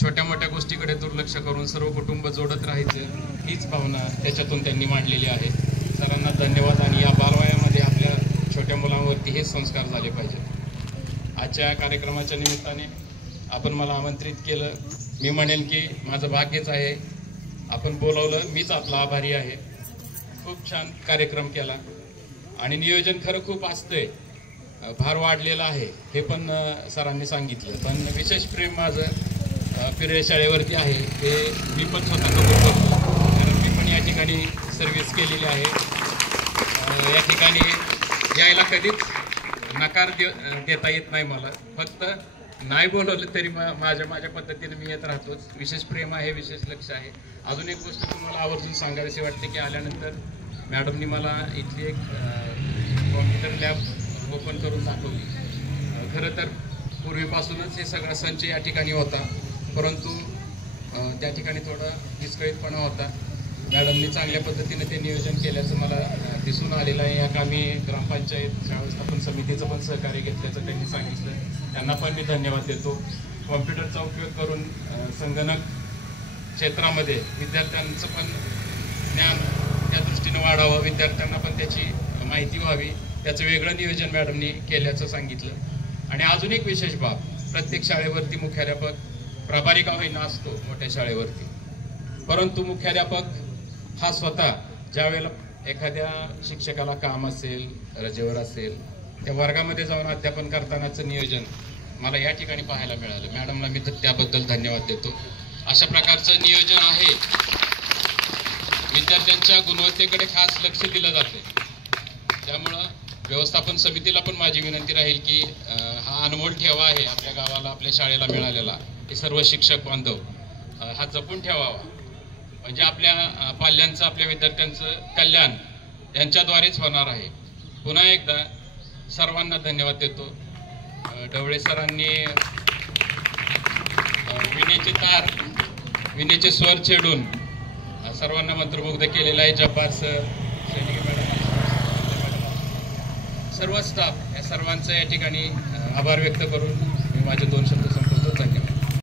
छोट्या मोठ्या गोष्टीकडे दुर्लक्ष करून सर्व कुटुंब जोडत राहायचं हीच भावना त्याच्यातून त्यांनी मांडलेली आहे। सरांना धन्यवाद। आणि या बालवयामध्ये आपल्या छोट्या मुलांवरती हे संस्कार झाले पाहिजेत। आजच्या कार्यक्रमाच्या निमित्ताने आपण मला आमंत्रित केलं, मी म्हणेन की माझं भाग्यच आहे, आपण बोलावलं, मीच आपला आभारी आहे। खूप छान कार्यक्रम केला आणि नियोजन खरं खूप असतंय, भार वाढलेला आहे हे पण सरांनी सांगितलं। पण विशेष प्रेम माझं पिरळे शाळेवरती आहे, हे मी पण स्वतः कबूल करतो, कारण मी पण या ठिकाणी सर्व्हिस केलेली आहे। या ठिकाणी यायला कधीच नकार देता येत नाही मला, फक्त नाही बोलवलं तरी माझ्या पद्धतीने मी येत राहतोच। विशेष प्रेम आहे, विशेष लक्ष आहे। अजून एक गोष्ट तुम्हाला आवर्जून सांगावीशी वाटते की आल्यानंतर मॅडमनी मला इथली एक कॉम्प्युटर लॅब ओपन करून दाखवली। खरं तर पूर्वीपासूनच हे सगळा संच या ठिकाणी होता, परंतु त्या ठिकाणी थोडा विस्कळीतपणा होता। मॅडमनी चांगल्या पद्धतीने ते नियोजन केल्याचं मला दिसून आलेलं आहे। या कामी ग्रामपंचायत व्यवस्थापन समितीचं पण सहकार्य घेतल्याचं त्यांनी सांगितलं, त्यांना पण मी धन्यवाद देतो। कॉम्प्युटरचा उपयोग करून संगणक क्षेत्रामध्ये विद्यार्थ्यांचं पण ज्ञान त्या दृष्टीनं वाढावं, विद्यार्थ्यांना पण त्याची माहिती व्हावी, त्याचं वेगळं नियोजन मॅडमनी केल्याचं सांगितलं। आणि अजून एक विशेष बाब, प्रत्येक शाळेवरती मुख्याध्यापक प्रभारी का होईना असतो मोठ्या शाळेवरती, परंतु मुख्याध्यापक हा स्वतः ज्या वेळेला एखाद्या शिक्षकाला काम असेल, रजेवर असेल, त्या वर्गामध्ये जाऊन अध्यापन करतानाचं नियोजन मला या ठिकाणी पाहायला मिळालं। मॅडमला मी त्याबद्दल धन्यवाद देतो। अशा प्रकारचं नियोजन आहे, विद्यार्थ्यांच्या गुणवत्तेकडे खास लक्ष दिलं जाते। त्यामुळं व्यवस्थापन समितीला पण माझी विनंती राहील की हा अनमोल ठेवा आहे आपल्या गावाला, आपल्या शाळेला मिळालेला, हे सर्व शिक्षक बांधव हा जपून ठेवावा, म्हणजे आपल्या पाल्यांचं, आपल्या विद्यार्थ्यांचं कल्याण यांच्याद्वारेच होणार आहे। पुन्हा एकदा सर्वांना धन्यवाद देतो। ढवळे सरांनी विनेचे तार, विनेचे स्वर छेडून सर्वांना मंत्रमुग्ध केलेला आहे। जब्बार सर, सर्व स्टाफ, या सर्वांचं या ठिकाणी आभार व्यक्त करून मी माझे 2 शब्द